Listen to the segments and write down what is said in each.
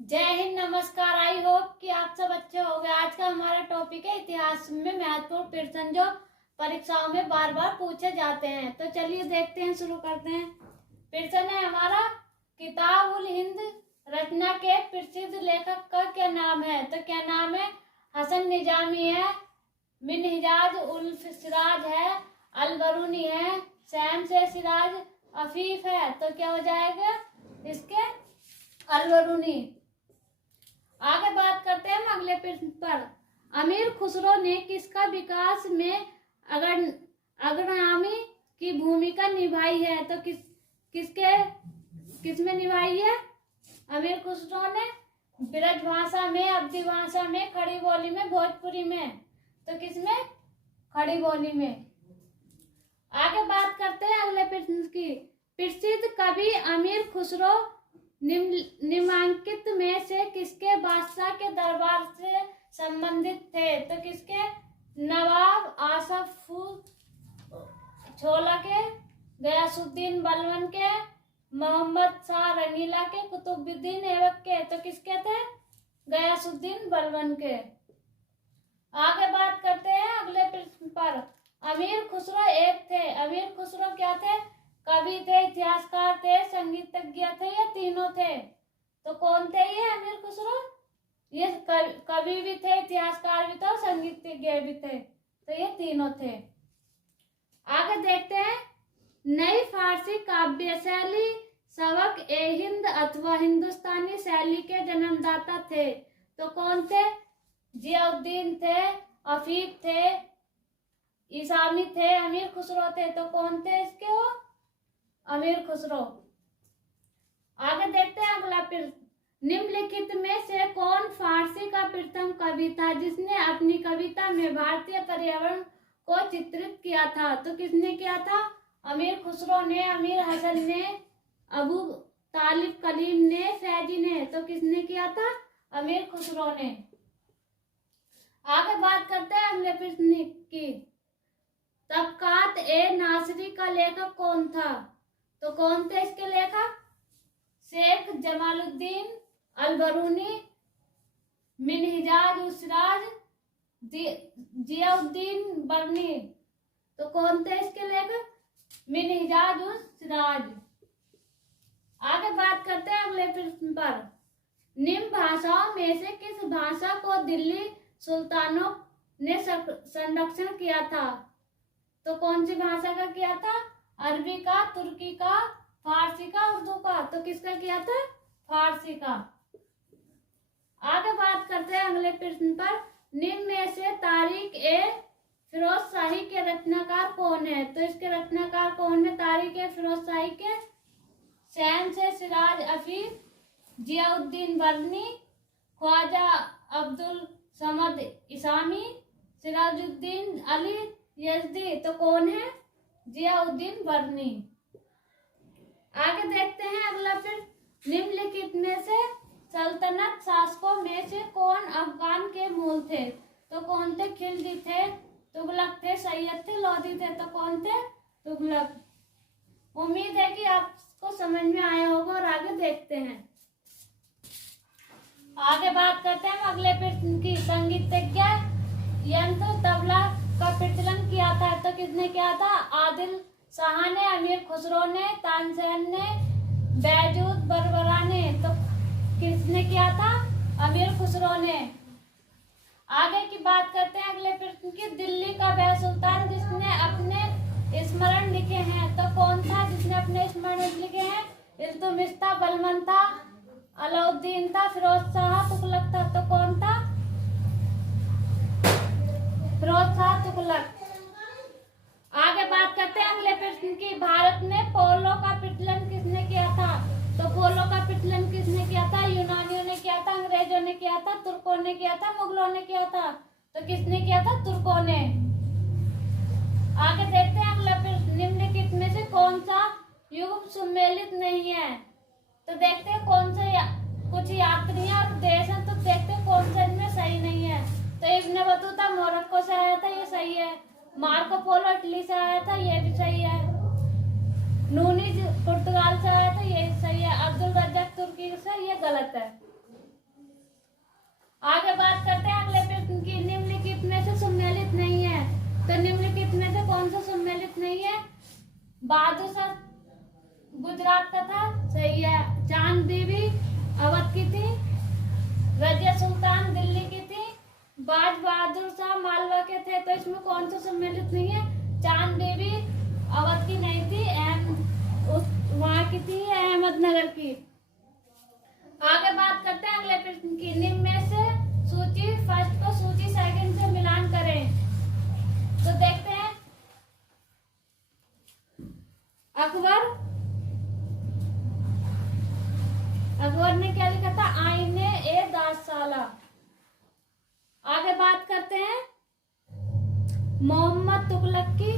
जय हिंद, नमस्कार। I hope कि आप सब अच्छे हो गए। आज का हमारा टॉपिक है इतिहास में महत्वपूर्ण प्रश्न जो परीक्षाओं में बार बार पूछे जाते हैं। तो चलिए देखते हैं, शुरू करते हैं। प्रश्न है हमारा, किताब उल हिंद रचना के प्रसिद्ध लेखक का क्या नाम है? तो क्या नाम है? हसन निजामी है, मिनहाज उल सिराज है, अल बरूनी है, शम्स सिराज अफीफ है। तो क्या हो जाएगा इसके? अल बरूनी। आगे बात करते हैं हम अगले प्रश्न पर। अमीर खुसरो ने किसका विकास में अग्रगामी की भूमिका निभाई है? तो किसमें निभाई है? अमीर खुसरो ने ब्रज भाषा में, अवधी भाषा में, खड़ी बोली में, भोजपुरी में। तो किसमें? खड़ी बोली में। आगे बात करते हैं अगले प्रश्न की। प्रसिद्ध कवि अमीर खुसरो निम्नलिखित में से किसके बादशाह के दरबार से संबंधित थे? तो किसके? नवाब आसफ छोला के, गयासुद्दीन बलबन के, मोहम्मद शाह रंगीला के, कुतुबुद्दीन ऐबक के। तो किसके थे? गयासुद्दीन बलबन के। आगे बात करते हैं अगले प्रश्न पर। अमीर खुसरो एक थे। अमीर खुसरो क्या थे? कवि थे, इतिहासकार थे, संगीतज्ञ थे, या तीनों थे? तो कौन थे ये अमीर खुसरो? ये कवि भी थे, इतिहासकार भी थे और संगीतज्ञ भी थे। तो ये तीनों थे। आगे देखते हैं। नई फारसी काव्य शैली सबक ए हिंद अथवा हिंदुस्तानी शैली के जन्मदाता थे। तो कौन थे? जियाउद्दीन थे, अफीफ थे, इसामी थे, अमीर खुसरो थे। तो कौन थे इसके? वो अमीर खुसरो। आगे देखते हैं अगला प्रश्न। निम्नलिखित में से कौन फारसी का प्रथम कवि था जिसने अपनी कविता में भारतीय पर्यावरण को चित्रित किया था? तो किसने किया था? अमीर खुसरो ने, अमीर हसन ने, अबू तालिब कलीम ने, फैजी ने। तो किसने किया था? अमीर खुसरो ने। आगे बात करते हैं अगले प्रश्न की। तबकात ए नासरी का लेखक कौन था? तो कौन थे इसके लेखक? शेख जमालुद्दीन अल बरूनी, मिनहाज उल सिराज, जियाउद्दीन बरनी। तो कौन थे इसके लेखक? मिनहाज उल सिराज। आगे बात करते हैं अगले प्रश्न पर। निम्न भाषाओं में से किस भाषा को दिल्ली सुल्तानों ने संरक्षण किया था? तो कौन सी भाषा का किया था? अरबी का, तुर्की का, फारसी का, उर्दू का। तो किसका किया था? फारसी का। आगे बात करते हैं अगले प्रश्न पर। निम्न में से तारिक ए फिरोज शाही के रचनाकार कौन है? तो इसके रचनाकार कौन है तारिक ए फिरोज शाही के? शम्स सिराज अफीफ, जियाउद्दीन बरनी, ख्वाजा अब्दुल समद इसामी, सिराजुद्दीन अली यजदी। तो कौन है? जियाउद्दीन बरनी। आगे देखते हैं अगला प्रश्न। निम्नलिखित में से सल्तनत शासकों में से कौन अफगान के मूल थे? तो कौन थे? खिलजी थे, तुगलक थे, सैयद थे, लोधी थे। तो कौन थे? तुगलक। उम्मीद है कि आपको समझ में आया होगा और आगे देखते हैं। आगे बात करते हैं अगले प्रश्न की। संगीतज्ञ यंत्र तबला का प्रचलन किया था? तो किसने किया था? आदिल शाह ने, अमीर खुसरो ने, तानसेन ने, बैजूद बरबरा ने। तो किसने किया था? अमीर खुसरो ने। आगे की बात करते हैं अगले प्रश्न की। दिल्ली का वह सुल्तान जिसने अपने स्मरण लिखे हैं? तो कौन था जिसने अपने स्मरण लिखे हैं? इल्तुमिश था, बलबन था, अलाउद्दीन था, फिरोज शाह, तुगलक था। तो कौन था? फिरोज शाह तुगलक। आगे बात करते हैं अगले प्रश्न की। भारत में पोलो का प्रचलन किसने किया था? तो पोलो का प्रचलन किसने किया था? यूनानियों ने किया था, अंग्रेजों ने किया था, तुर्कों ने किया था, मुगलों ने किया था। तो किसने किया था? तुर्कों ने। आगे देखते हैं अगला प्रश्न। निम्नलिखित में से कौन सा युग सम्मिलित नहीं है? तो देखते हैं कौन सा कुछ यात्रियां और देश हैं। तो देखते हैं कौन सा इनमें सही नहीं है। तो इब्न बतूता मोरक्को से आया था, ये सही है। मार्को पोलो इटली से आया था, ये भी सही है। नूनी पुर्तगाल से आया था, ये सही है। अब्दुल रज्जाक तुर्की से, ये गलत है। आगे बात करते हैं अगले प्रश्न की। निम्नलिखित में से सम्मिलित नहीं है, तो निम्नलिखित में से कौन सा सम्मिलित नहीं है? बहादुर शाह गुजरात का था, सही है। चांद देवी अवध की थी। रजिया सुल्तान दिल्ली की थी। बाज बहादुर शाह मालवा के थे, तो इसमें कौन सा सम्मिलित नहीं है? चांद देवी अवध की नहीं थी, वहां की थी अहमदनगर की। आगे बात करते हैं अगले प्रश्न की। निम्न में से सूची फर्स्ट को सूची सेकंड से मिलान करें। तो देखते हैं, अकबर ने क्या लिखा था? आईने ए दासशाला। आगे बात करते हैं मोहम्मद तुगलक की,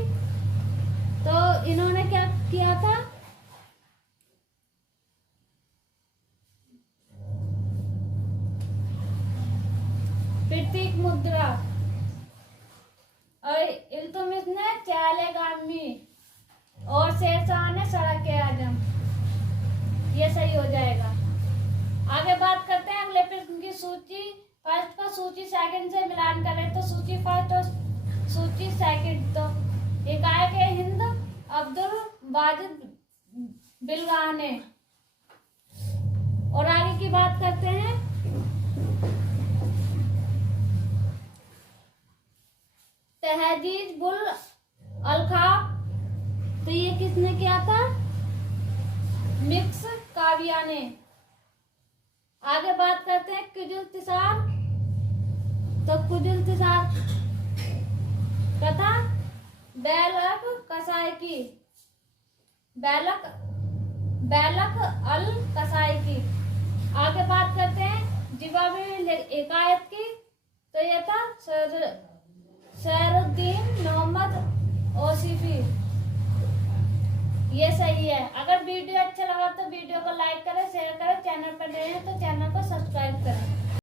तो इन्होंने क्या किया था? प्रतीक मुद्रा। और इल्तुतमिश ने चहलगामी और शेरशाह ने सड़क-ए-आजम। ये सही हो जाएगा। आगे बात करते हैं अगले प्रश्न की। सूची फर्स्ट को सूची सेकंड से मिलान करें। तो सूची फर्स्ट और सूची सेकंड, तो हिकायत हिंद अब्दुल वाजिद बिलगाने। और आगे की बात करते हैं तहजीज बुल अलखाब, तो ये किसने किया था? मिक्स काविया ने। आगे बात करते हैं कुजुल्तिसार, तो कुजुल्तिसार कथा बैलक कसाई की, बैलक अल कसाई की। आगे बात करते हैं जिवाबी हिकायत की, तो ये था शहरुद्दीन मोहम्मद औसीफी। ये सही है। अगर वीडियो अच्छा लगा तो वीडियो को लाइक करें, शेयर करें, चैनल पर नए हैं तो चैनल को सब्सक्राइब करें।